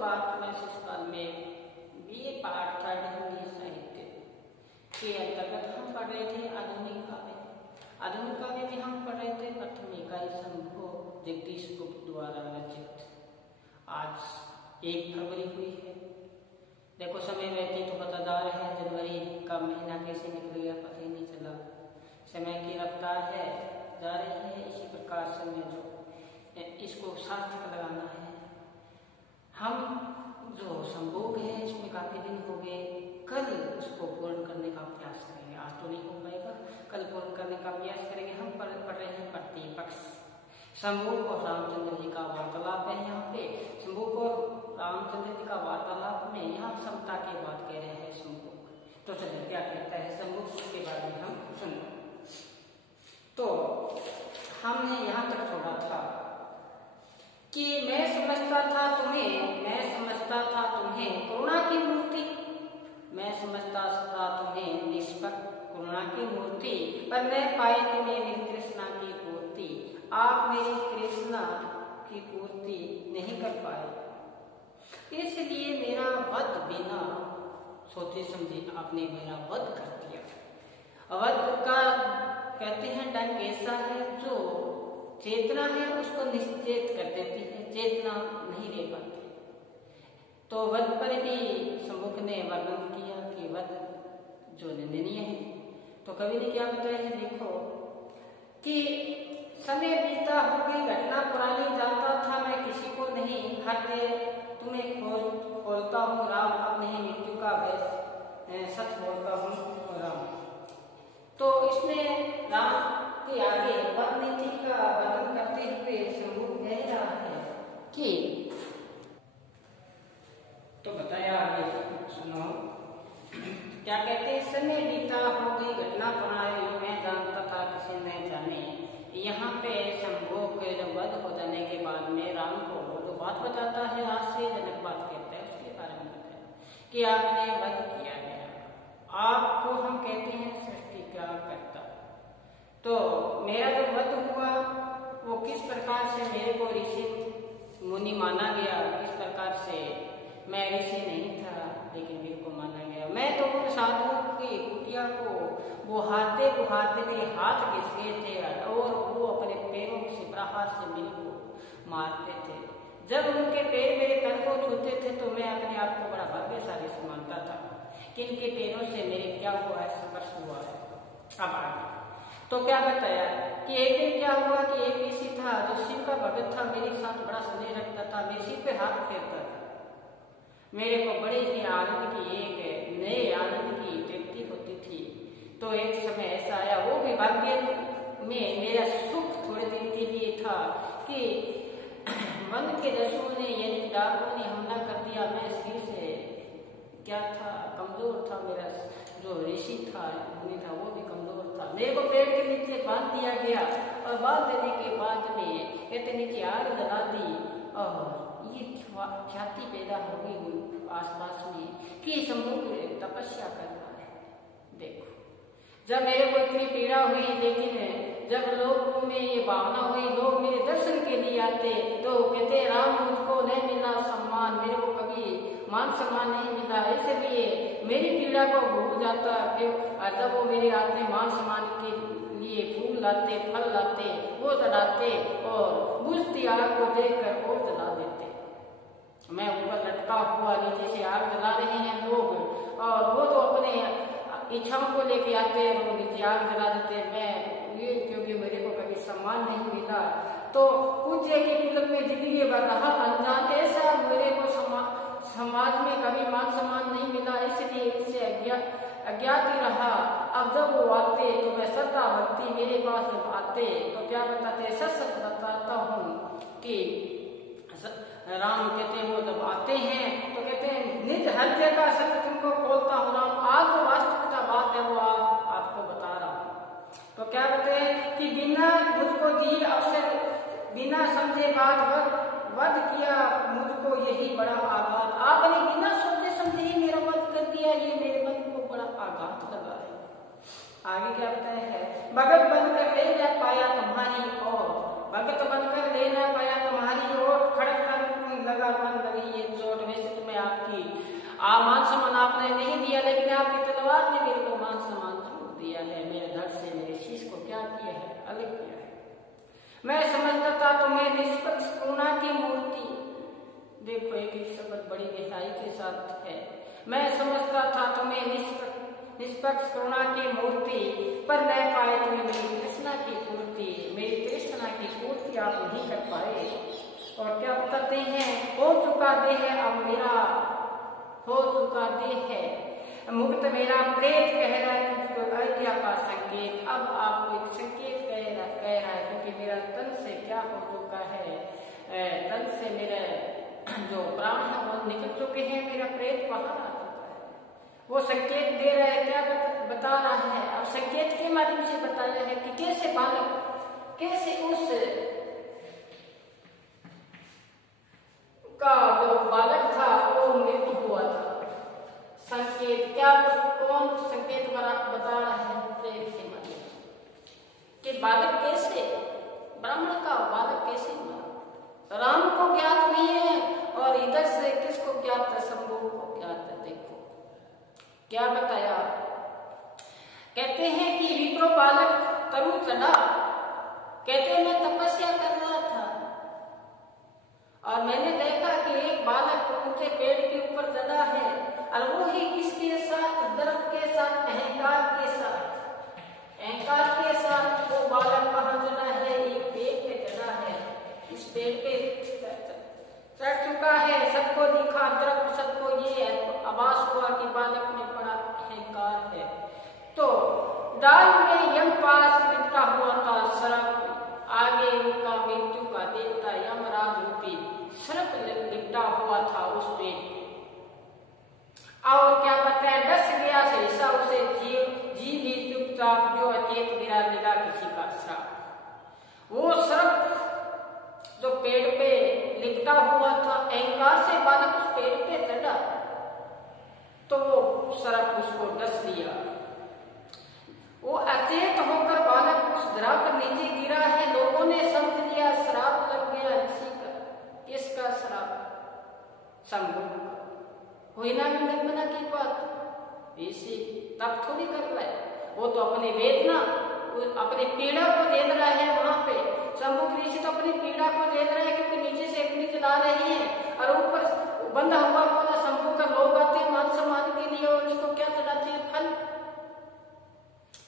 12वें शिशुकाल में BA पाठ था हिंदी साहित्य के अंतर्गत हम पढ़ रहे थे आधुनिक काव्य। आधुनिक काव्य में हम पढ़ रहे थे प्रथम इकाई संभव जगदीश गुप्त द्वारा रचित। आज 1 फरवरी हुई है। देखो समय व्यतीत होता जा रहा है, जनवरी का महीना कैसे निकल गया पता ही नहीं चला। समय की रफ्तार है जा रही है, इसी प्रकार समय जो इसको सार्थक लगाना है। हम जो संभोग है इसमें काफी दिन हो गए, कल उसको पूर्ण करने का प्रयास करेंगे। आज तो नहीं हो पाएगा, कल पूर्ण करने का प्रयास करेंगे। हम पढ़ रहे हैं प्रतिपक्ष। संभोग और रामचंद्र जी का वार्तालाप है। यहाँ पे संभोग और रामचंद्र जी का वार्तालाप में यहाँ समता की बात कह रहे हैं संभोग। तो चलिए क्या कहता है संभोग, उसके बारे में हम सुनें। तो हमने यहाँ तक छोड़ा था कि मैं समझता था तुम्हें करुणा की मूर्ति, मैं समझता था तुम्हें निष्पक्ष करुणा की मूर्ति, पर मैं पाई तुम्हें मेरी कृष्णा की पूर्ति। आप मेरी कृष्णा की पूर्ति नहीं कर पाए, इसलिए मेरा वध बिना सोचे समझे आपने मेरा वध कर दिया। वध का कहते हैं डंक ऐसा है जो चेतना है उसको निश्चेत कर देती है, चेतना नहीं ले पाती। तो वध पर भी संभोग ने वर्णन किया कि वध जो निंदनीय है। तो कवि ने क्या बताया है, देखो कि समय बीता हो गई, घटना पुरानी, जानता था मैं किसी को नहीं, हर देर तुम्हें खोलता हूँ राम, अब नहीं मृत्यु का भय, सच बोलता हूँ राम। तो इसमें राम के आगे वन नीति का वर्णन करते हुए संभोग कह रहा है कि तो बताया आगे सुनो क्या कहते हैं। समय बीता हो गई, घटना पुरानी, मैं जानता था किसी न जाने। यहाँ पे संभोग के जब वध हो जाने के बाद में राम को जो बात बताता है, आश्चर्यजनक बात कहता है, उसके बारे में बताया कि आपने वध किया गया। आपको हम कहते हैं सृष्टि क्या करता। तो मेरा जो वध हुआ वो किस प्रकार से मेरे को ऋषि मुनि माना गया, किस प्रकार से मैं ऋषि नहीं था लेकिन मेरे को माना गया। मैं तो उन साधुओं की कुटिया को बुहाते मेरे हाथ घिस गए थे और वो अपने पैरों से प्रहार से मेरे को मारते थे। जब उनके पैर मेरे तन को छूते थे तो मैं अपने आप को बड़ा भाग्यशाली से मानता था कि इनके पैरों से मेरे क्या हुआ है, संघर्ष हुआ है। अब आगे तो क्या बताया कि एक दिन क्या हुआ कि एक ऋषि था जो शिव का भगत था, मेरे साथ बड़ा स्नेह रखता था, मेरे सिर पे हाथ फेरता था। मेरे को बड़े ही आनंद की, एक नए आनंद की तृप्ति होती थी। तो एक समय ऐसा आया, वो भी भाग्य में मेरा सुख थोड़े दिन के लिए था कि वन के दस्युओं ने यानी डाकुओं ने हमला कर दिया। मैं सिर से क्या था, कमजोर था, मेरा जो ऋषि था मुनि था वो भी कमजोर था। मेरे को पेड़ के नीचे बांध दिया गया और बांध देने के बाद में कहते नीचे आग जला दी और ये ख्याति पैदा हो गई आसपास में कि संभोग तपस्या कर रहा है। देखो जब मेरे को इतनी पीड़ा हुई, लेकिन जब लोगों में ये भावना हुई, लोग मेरे दर्शन के लिए आते तो कहते राम मुझको नहीं मिला सम्मान, मेरे को कभी मान सम्मान नहीं मिला, इसलिए मेरी पीड़ा को भूल जाता क्यों। जब वो मेरे आते मान सम्मान के लिए फूल लाते, फल लाते, वो चढ़ाते और बुझती आग को देखकर और जला देते। मैं ऊपर लटका हुआ, नीचे से आग जला रहे हैं लोग और वो तो अपने इच्छाओं को लेके आते हैं, वो नीचे आग जला देते। मैं ये क्योंकि मेरे को कभी सम्मान नहीं मिला तो पूज्य के कुल में जिंदगी भर रहा अनजान, ऐसा मेरे को समाज में कभी मान सम्मान नहीं मिला, इसलिए इससे अज्ञात ही रहा। अब जब वो आते तो मैं श्रद्धा भक्ति मेरे पास जब आते तो क्या बताते, सच बताता हूँ कि राम कहते वो जब आते हैं तो कहते हैं निज हृदय का सत्य तुमको खोलता हूँ राम। आज जो वास्तविकता बात है वो आपको बता रहा हूँ। तो क्या कहते हैं कि बिना मुझको दी अवसर, बिना समझे बात वध किया मुझको यही बड़ा आघात। आपने बिना सोचे समझे ही मेरा वध कर दिया, ये मेरे मन को बड़ा आघात लगा है। आगे क्या बताया है, भगत बनकर ले ना पाया तुम्हारी ओर, भगत बनकर ले ना पाया तुम्हारी ओर, खड़क लगा मन लगी ये चोट में दिया, लेकिन आपकी तलवार ने मेरे को मान सम्मान छूट दिया है, मेरे धड़ से मेरे शीश को क्या किया है, अलग किया है। मैं समझता था तुम्हें निष्पक्ष करुणा की मूर्ति, देखो एक एक शब्द बड़ी गहराई के साथ है। मैं समझता था तुम्हें निष्पक्ष करुणा की मूर्ति, पर न पाए तुम्हें मेरी तृष्णा की पूर्ति, मेरी तृष्णा की पूर्ति आप नहीं कर पाए। और क्या बताते हैं, हो चुका देह अब मेरा, हो चुका देह मुक्त मेरा, प्रेत कह रहा है तुझको अज्ञा का संकेत। अब आपको एक संकेत कह रहा है, क्योंकि मेरा तन से क्या हो चुका है, तन से मेरे जो प्राण है वो निकल चुके हैं, मेरा प्रेत बाहर आ चुका है। वो संकेत दे रहा है, क्या बता रहा है। अब संकेत के माध्यम से बताया है कि कैसे बालक, कैसे उस का जो बालक था वो मृत्यु हुआ था। संकेत क्या, कौन संकेत बता रहा है, प्रेत के माध्यम से कि बालक कैसे, ब्राह्मण का बालक कैसे मरा। राम को ज्ञात नहीं है और इधर से किसको ज्ञात है, शंभु को ज्ञात है। देखो क्या बताया, कहते हैं कि विप्रो बालक तरु चढ़ा, कहते हैं मैं तपस्या कर रहा था और मैंने देखा कि एक बालक ऊंचे पेड़ के ऊपर चढ़ा है, और वो ही किसके साथ, गर्व के साथ, अहंकार के साथ वो बालक कहाँ चढ़ा है, एक पेड़ पे चढ़ा है। इस पेड़ पे चढ़ चुका है, सबको दिखा, द्रव सबको ये आभास हुआ कि बालक में बड़ा अहंकार है। तो डाल में यम पास लिपटा हुआ था सर्प, आगे उनका मृत्यु का देवता यमराज रूपी सर्प लिपटा हुआ था उस पेड़ पे। और क्या बताया, डस गया सहसा उसे जीव ही चुपचाप, जो अचेत गिरा मिला किसी का श्राप। वो सर्प जो पेड़ पे लिपटा हुआ था, अहंकार से बालक उस पेड़ पे चढ़ा, तो वो सर्प उसको डस लिया। वो अचेत होकर बालक उस धरा पर नीचे गिरा है। लोगों ने समझ लिया श्राप लग गया ऋषि का। किसका श्राप, शंभु का। हुई ना विडंबना की बात, ऋषि तब थोड़ी कर रहा है, वो तो अपनी वेदना, अपनी पीड़ा को झेल रहा है। वहां पे शंभु ऋषि तो अपनी पीड़ा को झेल रहे हैं, क्योंकि नीचे से अग्नि जला रही है और ऊपर बंधा हुआ पूरा शंभु का लोग आते हैं मान सम्मान के लिए, और उसको क्या चढ़ाते हैं, फल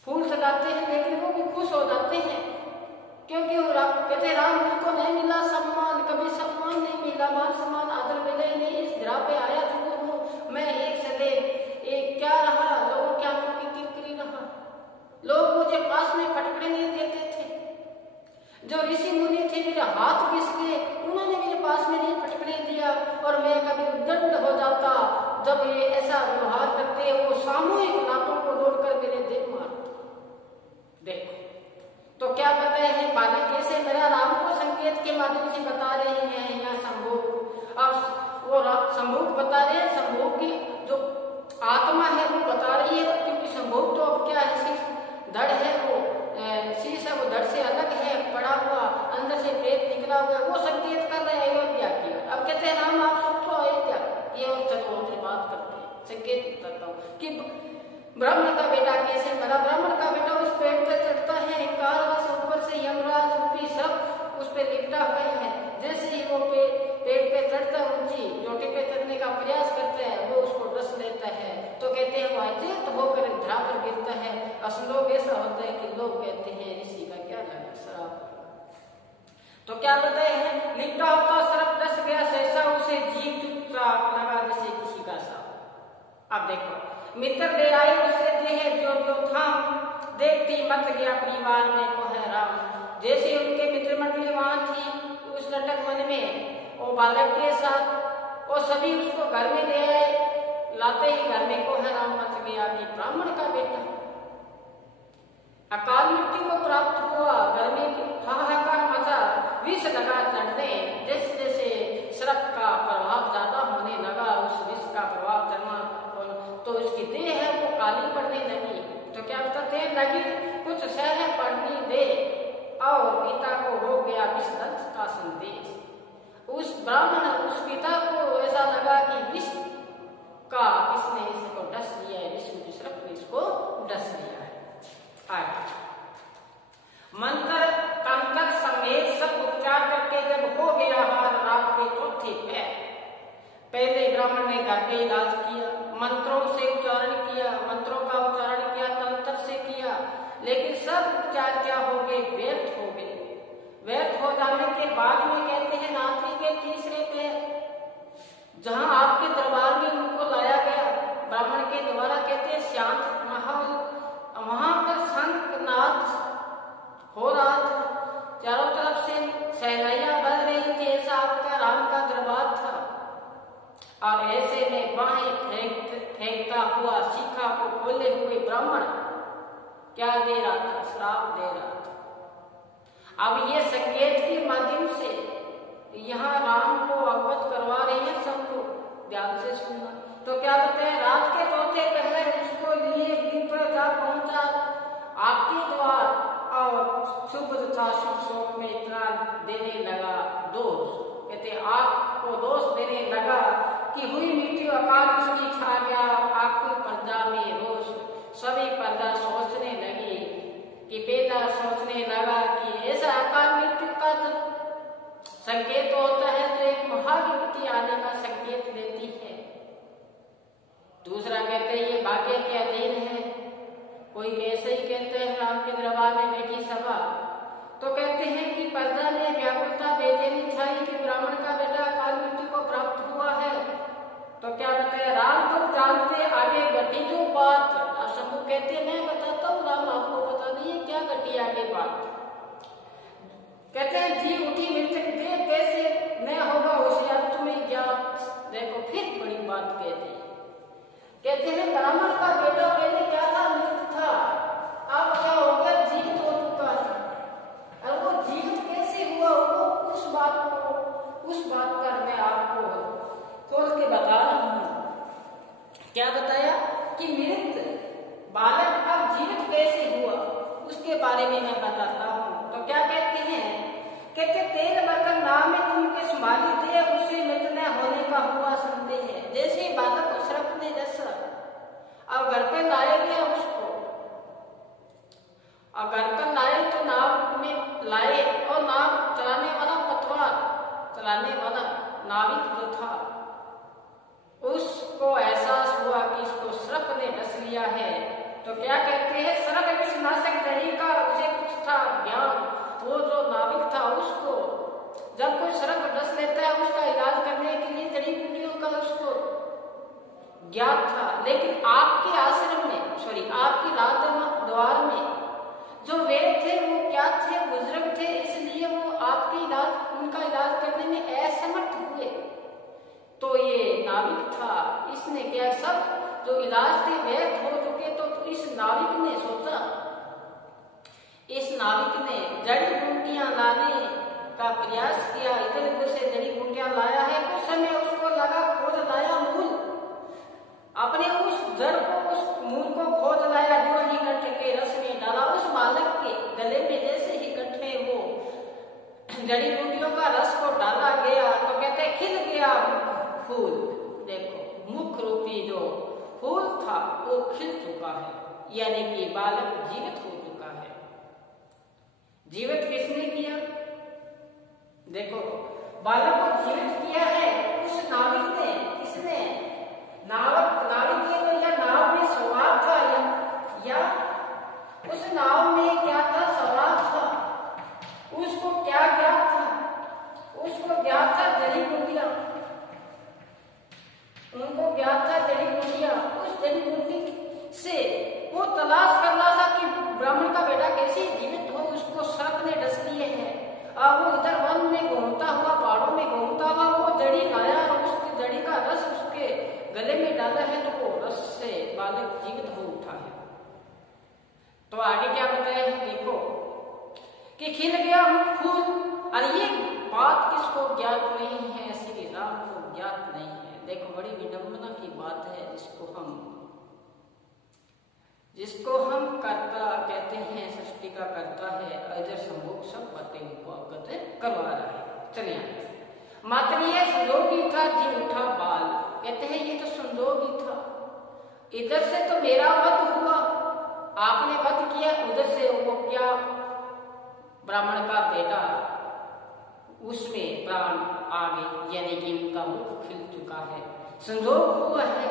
फूल चढ़ाते हैं, लेकिन वो भी खुश हो जाते हैं, क्योंकि वो कहते राम मुझको नहीं मिला सम्मान, कभी सम्मान नहीं मिला, मान सम्मान आदर मिले ही नहीं। इस धरा पे आया जरूर हूँ मैं, एक सदैव एक क्या रहा, लोगों की आंखों की किरकिरी रहा, लोग मुझे पास में फटकड़े नहीं देते थे। जो ऋषि मुनि थे मेरे हाथ घिस गए, उन्होंने मेरे पास में नहीं फटकने दिया, और मैं कभी उद्दंड हो जाता जब ये ऐसा व्यवहार करते, वो सामूहिक लातों को जोड़कर मेरे दिल मारते। देखो तो क्या बताए हैं, बालक कैसे मेरा, राम को संकेत के माध्यम से बता रहे हैं यहाँ शंभु। अब वो शंभु बता रहे हैं, शंभु की जो आत्मा है वो बता रही है, क्योंकि शंभु तो अब क्या है, सिर्फ धड़ है, वो शीश है, वो धड़ से अलग है, पड़ा हुआ, अंदर से प्रेत निकला हुआ है, वो संकेत कर रहे हैं अयोध्या की। अब कहते हैं राम आप सोचो अयोध्या, ये और चलो उनसे बात करते हैं। संकेत करता हूँ कि ब्राह्मण का बेटा कैसे मरा। ब्राह्मण का बेटा उस पेड़ पर चढ़ता है, कारवश ऊपर से यमराज रूपी सब उस पे लिपटा हुआ है। जैसे ही वो पेड़ पे चढ़ता, ऊंची चोटी पे चढ़ने का प्रयास करता है, वो उसको डस लेता है। तो कहते हैं वो अचेत होकर धरा पर गिरता है। असलोग ऐसा होता है कि लोग कहते हैं ऋषि का क्या लगा, श्राप। तो क्या बताए हैं, लिपटा होता सर्प डस गया सहसा उसे, जीव चुपचाप लगा जैसे किसी का सांप। अब देखो मित्र ले आए उसे देह जो जो थाम, देखती मत गया परिवार में को है राम। जैसे उनके मित्र मंडली वहां थी उस लटक मन में, वो बालक के साथ, वो सभी उसको घर में ले आए। लाते ही घर में को है राम मच गया कि ब्राह्मण का बेटा अकाल मृत्यु को प्राप्त हुआ। घर में हाहाकार मचा, विष लगा चढ़ने, जैसे जैसे सर्प का प्रभाव ज्यादा होने लगा, उस विष का प्रभाव चढ़ना, तो उसकी देह है वो काली पड़ने लगी। तो क्या बताते हैं, लगी कुछ सह पड़नी दे, और पिता को हो गया विष दंश का संदेश। उस ब्राह्मण, उस पिता को ऐसा लगा कि विष का किसने इसको डस लिया है, विष्णु सर्प ने इसको डस लिया है। आगे मंत्र तंत्र समेत सब उपचार करके जब हो गया हार रात के चौथे पहले ब्राह्मण ने घर पे इलाज किया, मंत्रों से उच्चारण किया, मंत्रों का उच्चारण किया, तंत्र से किया, लेकिन सब उपचार क्या हो गए, व्यर्थ हो गए। व्यर्थ हो जाने के बाद में कहते हैं रात्रि के तीसरे पहर जहां आपके दरबार में उनको लाया गया ब्राह्मण के द्वारा, कहते हैं शांत माहौल, वहां पर शंखनाद हो रहा था, चारों तरफ से सहनाइयां बज रही थी, ऐसा आपका राम का दरबार था। और ऐसे में बाहें फेंकता हुआ शिखा को खोले हुए ब्राह्मण क्या दे रहा था, श्राप दे रहा था। अब ये संकेत के माध्यम से यहाँ राम को अवगत करवा रहे हैं, सबको ध्यान से सुनना। तो क्या कहते हैं, रात के चौथे पहले उसको लिए गिर पर जा पहुंचा आपके द्वार और शुभ तथा शुभ शोक में इतना देने लगा दोष, कहते आपको दोष देने लगा कि हुई मृत्यु अकाल उसकी छा गया, आकुल प्रजा में रोष, सभी प्रजा सोचने लगी कि बेटा सोचने लगा कि ऐसा अकाल मृत्यु का संकेत होता है तो एक महाविपत्ति आने का संकेत देती है। दूसरा कहते हैं ये भाग्य के अधीन है। कोई कैसे ही कहते हैं राम के दरबार में बैठी सभा, तो कहते हैं कि प्रजा ने व्याकुलता बेचैनी छाई कि ब्राह्मण का बेटा अकाल मृत्यु को प्राप्त हुआ है। तो क्या बताया, राम तो जानते आगे घटी जो बात, शंभू कहते मैं बताता हूँ, राम आपको पता नहीं है क्या घटी आगे बात। कहते हैं जी उठी मृतक देह कैसे न होगा होशियार तुम्हें ज्ञात। देखो फिर बड़ी बात कहते हैं ब्राह्मण का बेटा पहले क्या था, मृत था, अब क्या हो गया, जीवित हो चुका है। और वो जीवित कैसे हुआ, वो उस बात पर मैं आपको खोल के बता रहा हूँ। क्या बताया कि मृत बालक अब जीवित कैसे हुआ, उसके बारे में मैं बताता हूँ। तो क्या कहते हैं, कहते तेल बर्तन नाम में तुमके संभाली थे, उसे मृत न होने का हुआ संदेह है। जैसे बालक को सर्प ने डसा, अब घर पे लाया गया उसको, और घर पर लाए तो नाव में लाए, और नाव चलाने वाला पतवार चलाने वाला नाविक जो था उसको एहसास हुआ कि इसको सर्प ने डस लिया है। तो क्या कहते हैं, सर्प विषनाशक जड़ी का उसे कुछ था ज्ञान, वो जो नाविक था उसको जब कोई सर्प डस लेता है उसका इलाज करने के लिए जड़ी बूटियों का उसको ज्ञात था। लेकिन आपके आश्रम में आपकी रात द्वार में जो वेद थे वो क्या थे, बुजुर्ग थे, इसलिए वो आपके उनका इलाज करने में असमर्थ हुए। तो ये नाविक था, इसने क्या सब जो इलाज थे व्यर्थ हो चुके। तो इस नाविक ने सोचा, इस नाविक ने जड़ी बूटियां लाने का प्रयास किया, इधर उधर से जड़ी बूटियां लाया है। कुछ समय उसको लगा, खोज लाया मूल, अपने उस जड़ को, उस मूल को खोज लाया, जो ही कंठ के रस में डाला। उस बालक के गले में जैसे ही कंठ में वो जड़ी बूटियों का रस को डाला गया तो कहते खिल गया फूल। देखो मुख रूपी जो फूल था वो खिल चुका है, यानी कि बालक जीवित हो चुका है। जीवित किसने किया, देखो बालक को जीवित किया है उस नाविक ने। किसने, नाविक के तो या नाव में सवार था या उस नाव में क्या था, सवार था। उसको क्या ज्ञात था, उसको ज्ञात था जड़ी बूटियां, उनको ज्ञात था जड़ी बूटियां। उस जड़ी बूटी से वो तलाश कर रहा था कि ब्राह्मण का बेटा कैसे जीवित हो, उसको सर्प ने डस लिए है। अब वो इधर वन में घूमता हुआ, पहाड़ों में घूमता हुआ वो जड़ी लाया और उसकी जड़ी का रस उसके गले में डाला है, तो वो रस से बालक जीवित हो उठा है। तो आगे क्या बताया, देखो कि खिल गया फूल। और ये बात किसको ज्ञात नहीं है, श्री राम को ज्ञात नहीं है। देखो बड़ी विडंबना की बात है, जिसको हम कर्ता कहते हैं, सृष्टि का कर्ता है, अजर संभोग सब बातें उनको अवगत करवा रहा है। चलिए मात्र ये संजोगी था जी उठा बाल, कहते हैं ये तो संजोगी था, इधर से तो मेरा वध हुआ, आपने वध किया, उधर से वो क्या ब्राह्मण का बेटा उसमें प्राण आ गए, यानी कि उनका मुख खिल चुका है। संजोग हुआ है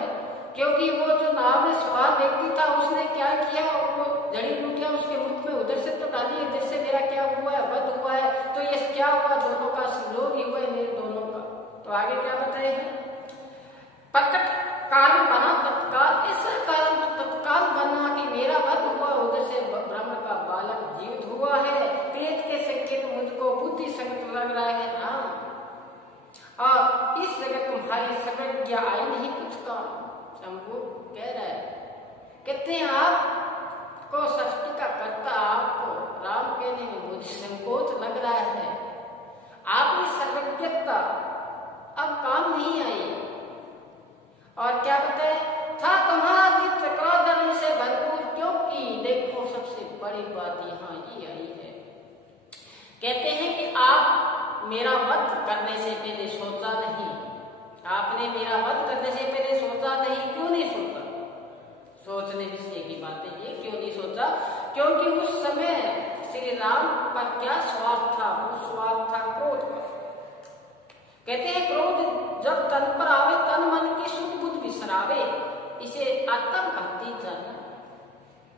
क्योंकि वो जो नाव में सवार व्यक्ति था उसने क्या किया, वो जड़ी बूटियां उसके मुख में उधर से तो डाली, इधर से मेरा क्या हुआ है, वध हुआ है, तो ये क्या हुआ, दोनों का संजोग ही हुआ है मेरे दोनों का। तो आगे क्या बताए हैं, प्रकट कारण बना तत्काल, ऐसा कारण तत्काल बना कि मेरा वध हुआ, उधर से ब्रह्म का बालक जीवित हुआ है। पेट के संकेत मुझको बुद्धि संगत लग रहा है राम, और इस जगह तुम्हारी सर्वज्ञ आई नहीं कुछ काम। शंभु कह रहा है, कहते हैं आपको सृष्टि का कर्ता, आपको राम कहने में मुझे संकोच लग रहा है, आपकी सर्वज्ञता अब काम नहीं आई। और क्या बताए, था तुम्हारा चित्त क्रोध से भरपूर, क्योंकि देखो सबसे बड़ी बात यहाँ ये आई है, कहते हैं कि आप मेरा वध करने से पहले सोचा नहीं, आपने मेरा वध करने से पहले सोचा नहीं। क्यों नहीं सोचा, सोचने विषय की बात है ये, क्यों नहीं सोचा, क्योंकि उस समय श्री राम पर क्या स्वार्थ था, वो स्वार्थ था क्रोध का। कहते हैं क्रोध जब तन पर आवे, तन मन की शुद्ध बुद्ध बिसरावे, इसे आत्म भक्ति जाना।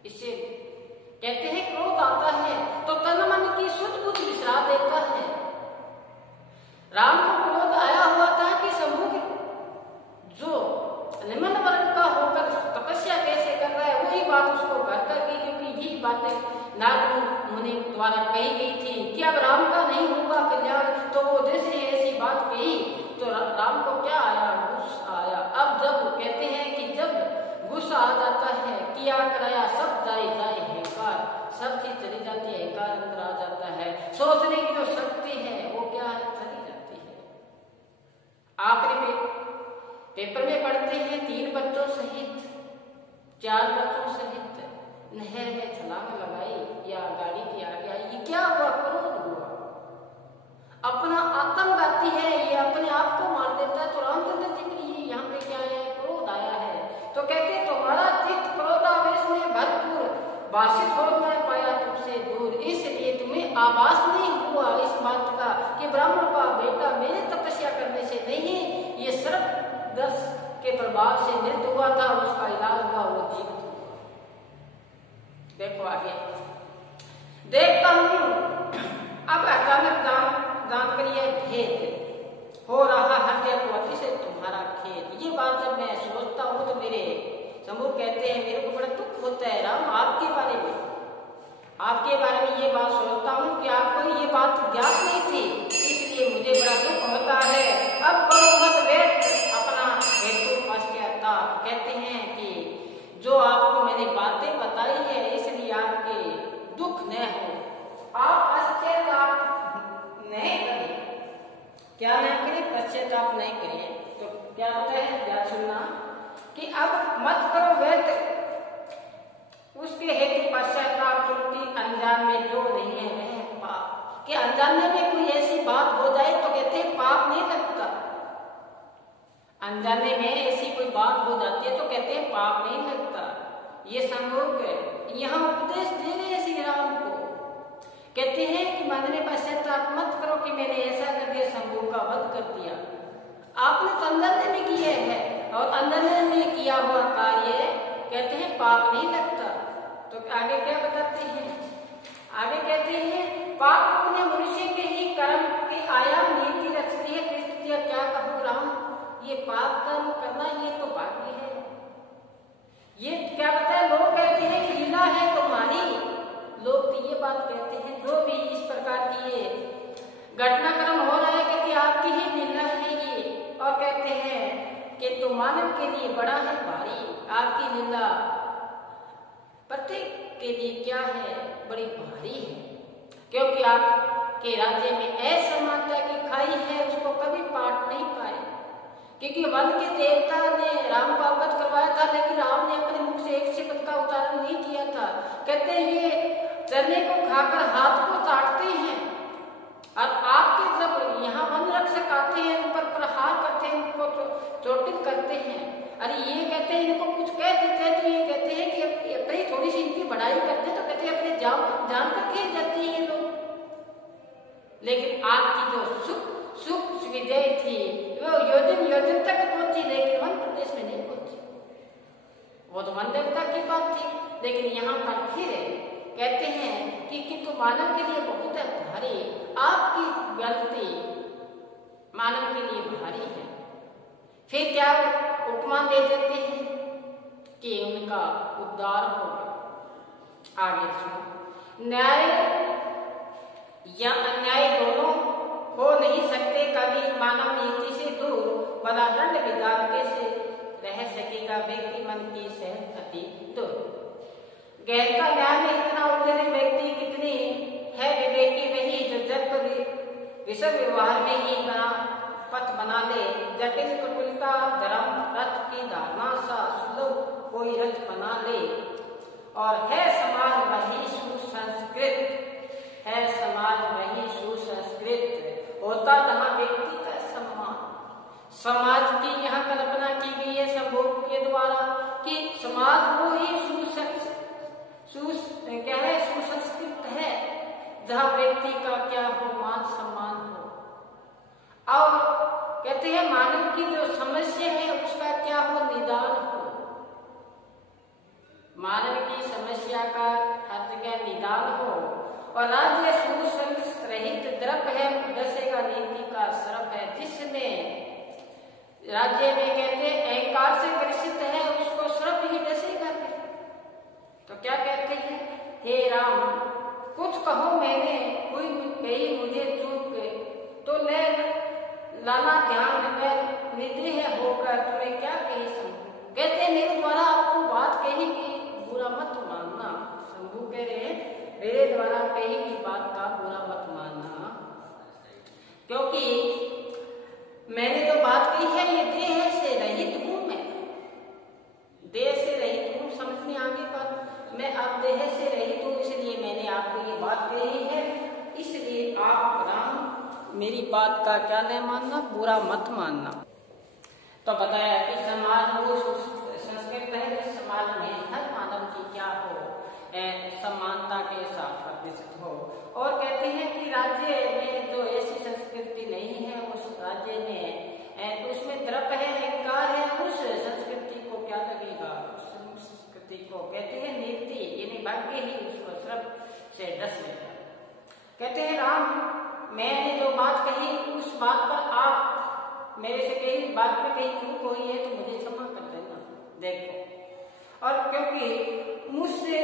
इसे कहते हैं क्रोध आता है तो तन मन की शुद्ध बुद्ध बिसरा देता है। राम को क्रोध आया हुआ था कि शंभु जो निम्न वर्ग का होकर तपस्या कैसे कर रहा है, वही बात उसको घर कर गई, क्योंकि यही बातें नारद मुनि द्वारा कही गई थी कि अब राम का नहीं होगा कल्याण। तो वो जैसे ऐसी बात कही तो राम को क्या आया, गुस्सा आया। अब जब कहते हैं कि जब गुस्सा आ जाता है, किया कराया सब जाए जाए हेकार, सब चीज चली जाती है, हेकार अंदर आ जाता है, सोचने की जो शक्ति है वो क्या है, चली जाती है। आखिरी में पेपर में पढ़ते हैं 3 बच्चों सहित 4 बच्चों सहित नहर में छलांग लगाई या गाड़ी की आगे आई, ये क्या हुआ, क्रोध हुआ, अपना आत्मघाती है, ये अपने आप को मार देता है। तो रामचंद्र जी की यहाँ पे क्या है, क्रोध आया है। तो कहते तुम्हारा चित्त क्रोधावेश में भरपूर, बासित हो मैं पाया तुमसे दूर, इसलिए तुम्हें आभास नहीं हुआ इस बात का कि ब्राह्मण का बेटा मेरे तपस्या करने से नहीं, ये सर्प दस के प्रभाव से मृत्यु हुआ था, उसका इलाज हुआ, वो जीवित हुआ। देखो आगे देखता हूं, अब अचानक जानकर यह भेद हो रहा हृदय को अतिशय तुम्हारा खेद। ये बात जब मैं सोचता हूँ तो मेरे शंभु कहते हैं मेरे को बड़ा दुख होता है राम, आपके बारे में ये बात सोचता हूँ कि आपको ये बात ज्ञात नहीं थी, इसलिए मुझे बड़ा दुख होता है। अब करो मत वेट अपना हेतु पश्चाताप। कहते हैं कि जो आपको मैंने बातें बताई है इसलिए आपके दुख न हो, आप पश्चाताप नहीं करें। क्या नहीं करें, पश्चाताप नहीं करें। तो क्या होता है, क्या सुनना कि अब मत करो व्यर्थ उसके हेतु पश्चाताप, त्रुटि अनजान में जो नहीं है वह पाप। कि अनजाने में कोई ऐसी बात हो जाए तो कहते हैं पाप नहीं लगता, अनजाने में ऐसी कोई बात हो जाती है तो कहते हैं पाप नहीं लगता। ये संभोग यहाँ उपदेश दे रहे हैं श्री राम को, कहते हैं कि मन में पश्चाताप मत करो कि मैंने ऐसा करके संभोग का वध कर दिया। आपने तो अंदर में किया है और अंदर में किया हुआ कार्य कहते हैं पाप नहीं लगता। तो आगे क्या बताते हैं, आगे कहते हैं पाप अपने मनुष्य के ही कर्म के आयाम नीति रचती है। क्या कहूँ राम, ये पाप कर्म करना ये तो भाग्य है। ये क्या कहता है, लोग कहते हैं कि लीला है तुम्हारी, लोग तो ये बात कहते हैं जो भी इस प्रकार की ये घटनाक्रम हो रहा है कहते आपकी ही लीला है ये, और कहते हैं कि तो मानव के लिए बड़ा है भारी, आपकी लीला प्रत्येक के लिए क्या है, बड़ी भारी है। क्योंकि आपके राज्य में असमानता की खाई है, उसको कभी पाट नहीं पाए। क्योंकि वन के देवता ने राम को अवगत करवाया था, लेकिन राम ने अपने मुख से एक शब्द का उच्चारण नहीं किया था। कहते हैं ये चने को खाकर हाथ को चाटते हैं, और आपके जब यहाँ वन रक्षक आते हैं उन पर प्रहार करते हैं, उनको चोटिल करते हैं। अरे ये कहते हैं इनको कुछ कह देते लेकिन आपकी जो सुख सुविधाएं थी वो योजन तक पहुंची, लेकिन वन प्रदेश में नहीं पहुंची। वो तो वन देवता की बात थी। लेकिन यहाँ पर फिर कहते हैं कि किंतु मानव के लिए बहुत भारी, आपकी गलती मानव के लिए भारी है। फिर क्या उपमान दे देते हैं कि उनका उद्धार होगा। आगे सुनो, न्याय या अन्याय दोनों हो नहीं सकते कभी, मानव नीति से दूर बड़ा दंड विधान कैसे रह सकेगा व्यक्ति मन की सहमति दूर। गहनता न्याय में इतना उलझने व्यक्ति कितनी है विवेकी वही जो जब विषय व्यवहार में ही पथ बना ले, जटिल कुटिलता धर्म रथ की धारणा सा सुलभ कोई रथ बना ले। और है समाज वही सुसंस्कृत, है समाज वही सुसंस्कृत होता जहाँ व्यक्ति का सम्मान। समाज की यहाँ कल्पना की गई है संभोग के द्वारा कि समाज वो ही सुसंस्कृत है जहाँ व्यक्ति का क्या हो, मान सम्मान हो। और कहते हैं मानव की जो समस्या है उसका क्या हो, निदान हो। मानव की समस्या का हर जगह निदान हो। और राज्य सुसंस्कृत रहित द्रव्य है दसेगा नीति का सर्प है, जिसमें राज्य में कहते अहंकार से ग्रसित है उसको सर्प ही डसेगा। तो क्या कहते हैं, हे राम कुछ कहो मैंने कोई कही मुझे चूक, तो ले लाना ध्यान में निदेह होकर तुम्हें क्या कही शंभु। कहते मेरे द्वारा आपको बात कही कि बुरा मत मानना। शंभु कह रहे हैं मेरे द्वारा कही की बात का बुरा मत मानना, क्योंकि मैंने जो बात कही है ये देह से रहित हूं, मैं देह से रहित हूं। समझ में आगे बात, मैं अब देह से रहित हूं, इसलिए मैंने आपको ये बात कही है। इसलिए आप राम मेरी बात का क्या नहीं मानना, बुरा मत मानना। तो बताया कि समाज वो संस्कृत है जिस समाज में हर मानव की क्या हो, समानता के साथ प्रतिष्ठित हो। और कहते हैं कि राज्य में जो ऐसी संस्कृति नहीं है उस राज्य में उसमें द्रव्य है, अहंकार है, उस संस्कृति को क्या लगेगा, उस संस्कृति को कहते हैं नीति, यानी भाग्य ही उसको श्रप से डस लेगा। कहते हैं राम मैंने जो बात कही उस बात पर आप मेरे से कही बात में कहीं चूक हुई है तो मुझे क्षमा कर देना। देखो, और क्योंकि मुझसे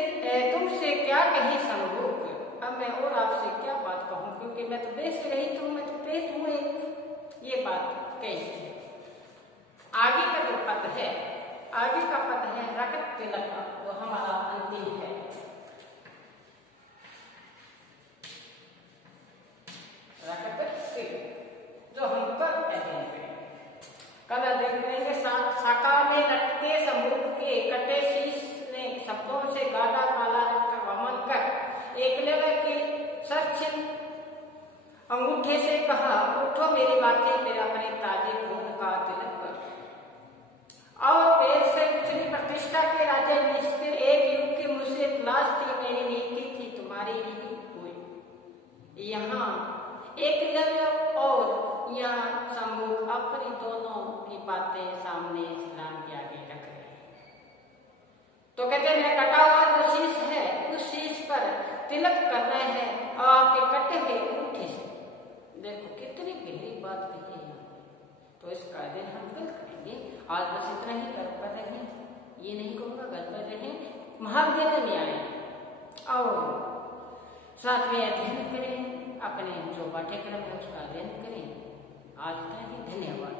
तुमसे क्या कही संभोग, अब मैं और आपसे क्या बात कहूँ, क्योंकि मैं तो देश से रही हूँ, मैं तो प्रेत हूँ, ये बात कही है। आगे का जो पद है, आगे का पद है रकत तिलक, जो हमारा अंतिम है। रकत तिलक जो हम कल अध्ययन करेंगे, कल अध्ययन करेंगे। शाखा में लटके सम्मुख के कटे शीश ने शब्दों से गाढ़ा काला रंग का वमन कर एकलव्य के सचिन अंगूठे से कहा, उठो मेरी माथे पर अपने ताजे खून का तिलक कर। और पेड़ से उछली प्रतिष्ठा के राजा निष्ठे एक युग के मुझसे तलाश थी, मेरी नीति थी तुम्हारी ही हुई। यहाँ एकलव्य और यहाँ सम्मुख अपनी दोनों की बातें सामने राम के आगे रख रहे हैं। तो कहते हैं मेरा कटा हुआ जो शीश है उस शीश पर तिलक करना है और आपके कटे हुए अंगूठे से। देखो कितनी गहरी बात कही है। तो इसका अध्ययन हम कल करेंगे। आज बस इतना ही कर पर रहे, ये नहीं कहूँगा घर पर रहे, महाविद्यालय में आए और साथ में अध्ययन करें, अपने जो पाठ्यक्रम है उसका अध्ययन करें। आज का ही धन्यवाद।